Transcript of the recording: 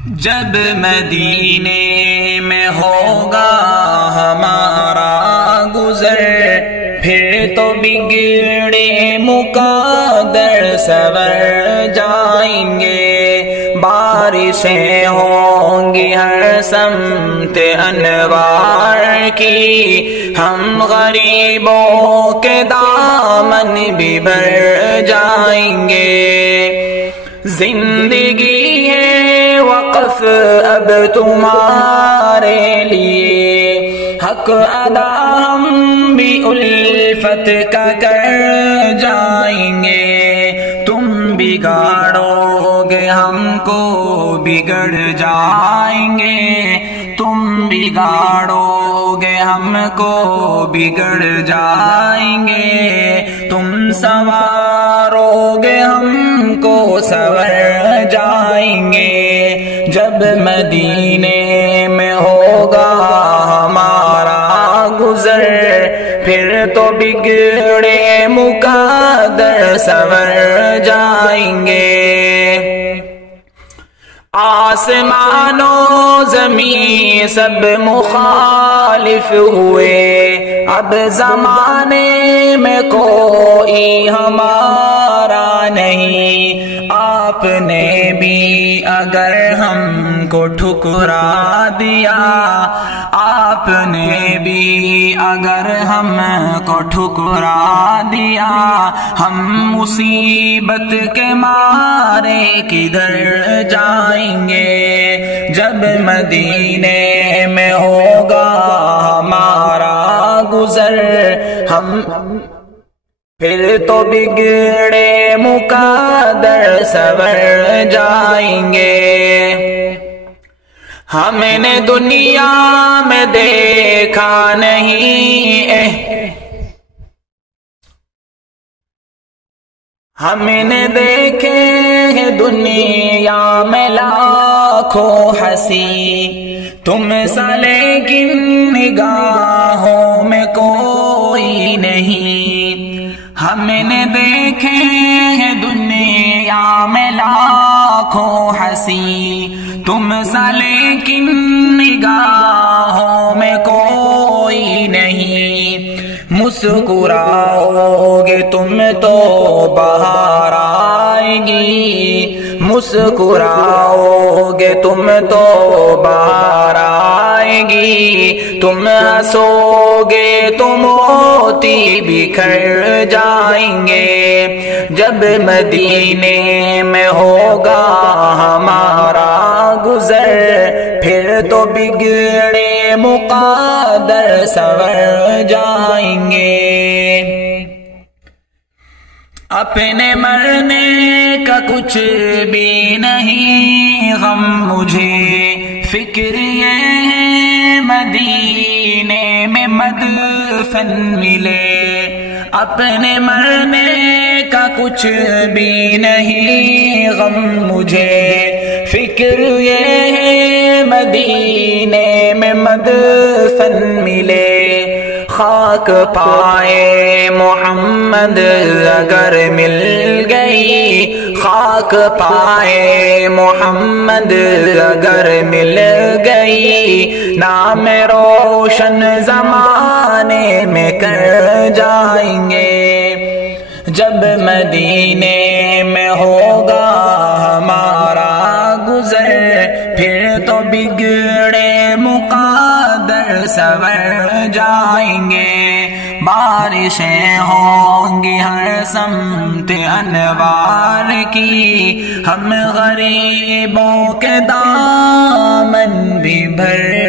جب مدینے میں ہوگا ہمارا گزر، پھر تو بگڑے مقدر سنور جائیں گے، بارشیں ہوں گی ہر سمت انوار کی، ہم غریبوں کے دامن بھی بھر جائیں گے۔ زندگی ہے وقف اب تمہارے لیے، حق ادا ہم بھی الفت کا کر جائیں گے، تم بگاڑو گے ہم کو بگڑ جائیں گے، تم بگاڑو گے ہم کو بگڑ جائیں گے، تم سنوارو گے ہم کو سنور جائیں گے۔ جب مدینے میں ہوگا ہمارا گزر، پھر تو بگڑے مقدر سنور جائیں گے۔ آسمان و زمین سب مخالف ہوئے، اب زمانے میں کوئی ہمارا نہیں، آپ نے بھی اگر ہم کو ٹھکرا دیا، آپ نے بھی اگر ہم کو ٹھکرا دیا، ہم مصیبت کے مارے کدھر جائیں گے۔ جب مدینے میں ہوگا ہمارا گزر، ہم پھر تو بگڑے مقدر سنور جائیں گے۔ ہم نے دنیا میں دیکھا نہیں، ہم نے دیکھے ہیں دنیا میں لاکھوں ہنسی، تم سا لیکن نگاہوں میں کوئی نہیں، ہم نے دیکھے ہیں دنیا میں لاکھوں ہنسی، تم سا لیکن نگاہوں میں کوئی نہیں، مسکراؤ گے تم تو بہار آئے گی، مسکراؤ گے تم تو بہار آئے گی، تم ہنسو گے تو موتی بکھر جائیں گے۔ جب مدینے میں ہوگا ہمارا گزر، پھر تو بگڑے مقدر سنور جائیں گے۔ اپنے مرنے کا کچھ بھی نہیں غم مجھے، فکر یہ ہے مدینے میں مدفن ملے، اپنے مرنے کا کچھ بھی نہیں غم مجھے، فکر یہ ہے مدینے میں مدفن ملے، خاک پائے محمد اگر مل گئی، خاک پائے محمد اگر مل گئی، نام روشن زمانے میں کر جائیں گے۔ جب مدینے میں ہوگا ہمارا گزر، پھر تو بگڑے مقدر سنور جائیں گے، بارشیں ہوں گی ہر سمت انوار کی، ہم غریبوں کے دامن بھی بھر